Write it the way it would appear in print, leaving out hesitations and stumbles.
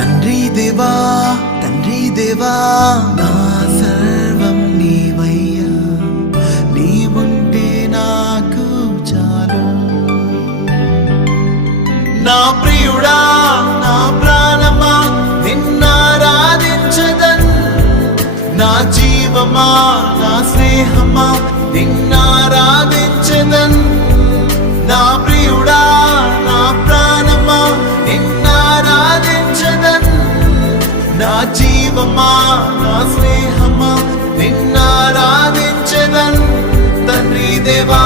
తండ్రి దేవా నా సర్వం నీవయ్యా, నీవుంటే నాకు చాలు. నా ప్రియుడా నా ప్రాణమా నిన్నారాధించదన్, నా జీవమా నా స్నేహమా నిన్నారాధించదన్. నా ప్రియుడా నా ప్రాణమా నిన్నారాధించదన్, నా జీవమా నా స్నేహమా నిన్నారాధించదన్. తండ్రి దేవా